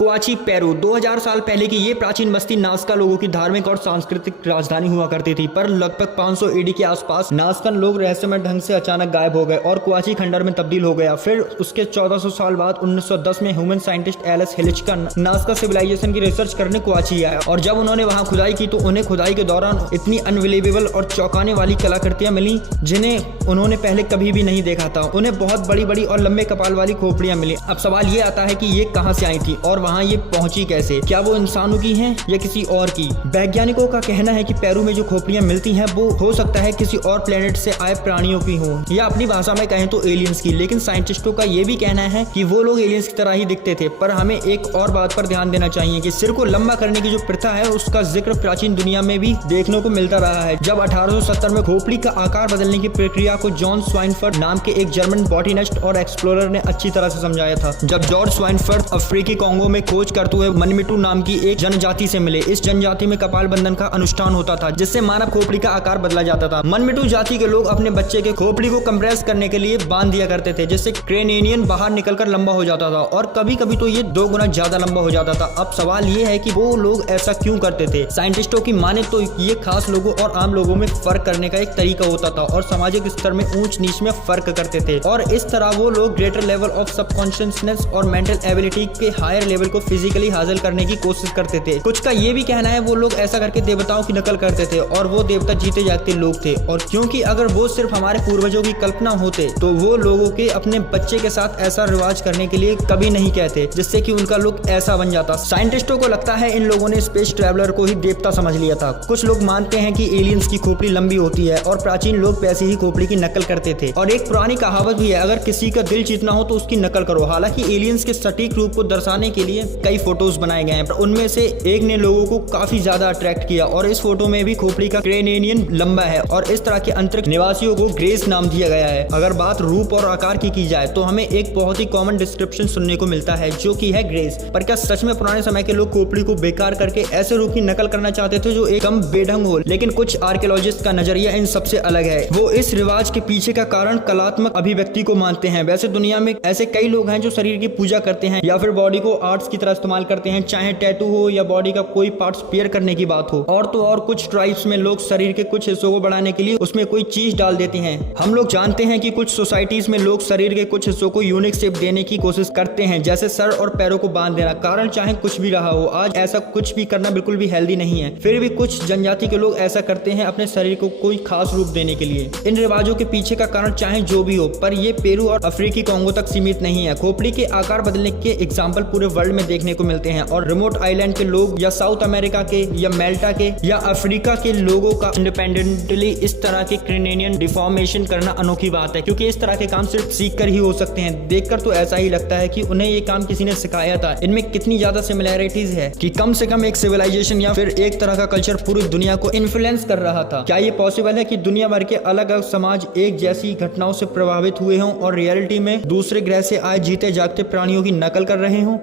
कोआची Peru 2000 साल पहले की ये प्राचीन बस्ती नास्का लोगों की धार्मिक और सांस्कृतिक राजधानी हुआ करती थी, पर लगभग 500 ईडी के आसपास नास्कन लोग रहस्यमय ढंग से अचानक गायब हो गए और कोआची खंडर में तब्दील हो गया। फिर उसके 1400 साल बाद 1910 में ह्यूमन साइंटिस्ट एलिस हिलिचका नास्का सिविलाइजेशन की रिसर्च करने कोआची आया और जब उन्होंने वहां खुदाई की तो उन्हें खुदाई के दौरान इतनी अनबिलीवेबल और चौंकाने वाली कलाकृतियां मिली जिन्हें उन्होंने पहले कभी भी नहीं देखा था। उन्हें बहुत बड़ी बड़ी और लंबे कपाल वाली खोपड़ियां मिली। अब सवाल ये आता है कि ये कहां से आई थी और वहां ये पहुंची कैसे? क्या वो इंसानों की हैं या किसी और की? वैज्ञानिकों का कहना है कि पेरू में जो खोपड़ियां मिलती हैं वो हो सकता है किसी और प्लेनेट से आए प्राणियों की हो या अपनी भाषा में कहें तो एलियंस की। लेकिन साइंटिस्टों का ये भी कहना है कि वो लोग एलियंस की तरह ही दिखते थे। पर हमें एक और बात पर ध्यान देना चाहिए कि सिर को लंबा करने की जो प्रथा है उसका जिक्र प्राचीन दुनिया में भी देखने को मिलता रहा है। जब 1870 में खोपड़ी का आकार बदलने की प्रक्रिया को जॉन स्वाइनफर्ड नाम के एक जर्मन बॉटनिस्ट और एक्सप्लोरर ने अच्छी तरह से समझाया था। जब जॉर्ज स्वाइनफर्ड अफ्रीकी कांगो में खोज करते हुए मनमिटू नाम की एक जनजाति से मिले। इस जनजाति में कपाल बंधन का अनुष्ठान होता था जिससे मानव खोपड़ी का आकार बदला जाता था। मनमिटू जाति के लोग अपने बच्चे के खोपड़ी को कंप्रेस करने के लिए बांध दिया करते थे जिससे क्रेनियन बाहर निकलकर लंबा हो जाता था और कभी कभी तो ये 2 गुना ज्यादा लंबा हो जाता था। अब सवाल ये है कि वो लोग ऐसा क्यों करते थे? साइंटिस्टों की माने तो ये खास लोगों और आम लोगों में फर्क करने का एक तरीका होता था और सामाजिक स्तर में ऊंच नीच में फर्क करते थे और इस तरह वो लोग ग्रेटर लेवल ऑफ सबकॉन्शियसनेस और मेंटल एबिलिटी के हायर लेवल को फिजिकली हासिल करने की कोशिश करते थे। कुछ का ये भी कहना है वो लोग ऐसा करके देवताओं की नकल करते थे और वो देवता जीते जागते लोग थे और क्योंकि अगर वो सिर्फ हमारे पूर्वजों की कल्पना होते तो वो लोगों के अपने बच्चे के साथ ऐसा रिवाज करने के लिए कभी नहीं कहते जिससे कि उनका लुक ऐसा बन जाता। साइंटिस्टों को लगता है इन लोगों ने स्पेस ट्रैवलर को ही देवता समझ लिया था। कुछ लोग मानते हैं कि एलियंस की खोपड़ी लंबी होती है और प्राचीन लोग वैसी ही खोपड़ी की नकल करते थे और एक पुरानी कहावत भी है, अगर किसी का दिल जीतना हो तो उसकी नकल करो। हालांकि एलियंस के सटीक रूप को दर्शाने के लिए कई फोटोज बनाए गए हैं पर उनमें से एक ने लोगों को काफी ज्यादा अट्रैक्ट किया और इस फोटो में भी खोपड़ी का क्रेनियन लंबा है और इस तरह के अंतरिक्ष निवासियों को ग्रेस नाम दिया गया है। अगर बात रूप और आकार की जाए तो हमें एक बहुत ही कॉमन डिस्क्रिप्शन सुनने को मिलता है जो कि है ग्रेस। पर क्या सच में पुराने समय के लोग खोपड़ी को बेकार करके ऐसे रूप की नकल करना चाहते थे जो एक कम बेढंग हो? लेकिन कुछ आर्कियोलॉजिस्ट का नजरिया इन सबसे अलग है। वो इस रिवाज के पीछे का कारण कलात्मक अभिव्यक्ति को मानते हैं। वैसे दुनिया में ऐसे कई लोग हैं जो शरीर की पूजा करते हैं या फिर बॉडी को आर्ट्स की तरह इस्तेमाल करते हैं, चाहे टैटू हो या बॉडी का कोई पार्ट स्पेयर करने की बात हो। और तो और कुछ ट्राइब्स में लोग शरीर के कुछ हिस्सों को बढ़ाने के लिए उसमें कोई चीज डाल देते हैं। हम लोग जानते हैं कि कुछ सोसाइटीज में लोग शरीर के कुछ हिस्सों को यूनिक शेप देने की कोशिश करते हैं जैसे सर और पैरों को बांध देना। कारण चाहे कुछ भी रहा हो, आज ऐसा कुछ भी करना बिल्कुल भी हेल्दी नहीं है। फिर भी कुछ जनजाति के लोग ऐसा करते हैं अपने शरीर को कोई खास रूप देने के लिए। इन रिवाजों के पीछे का कारण चाहे जो भी हो पर ये पेरू और अफ्रीकी कांगो तक सीमित नहीं है। खोपड़ी के आकार बदलने के एग्जाम्पल पूरे वर्ल्ड में देखने को मिलते हैं और रिमोट आइलैंड के लोग या साउथ अमेरिका के या मेल्टा के या अफ्रीका के लोगों का इंडिपेंडेंटली इस तरह के क्रेनियन डिफॉर्मेशन करना अनोखी बात है क्योंकि इस तरह के काम सिर्फ सीख कर ही हो सकते हैं। देखकर तो ऐसा ही लगता है कि उन्हें ये काम किसी ने सिखाया था। इनमें कितनी ज्यादा सिमिलैरिटीज है कि कम से कम एक सिविलाइजेशन या फिर एक तरह का कल्चर पूरी दुनिया को इन्फ्लुएंस कर रहा था। क्या ये पॉसिबल है कि दुनिया भर के अलग अलग समाज एक जैसी घटनाओं से प्रभावित हुए हों और रियलिटी में दूसरे ग्रह से आए जीते जागते प्राणियों की नकल कर रहे हों?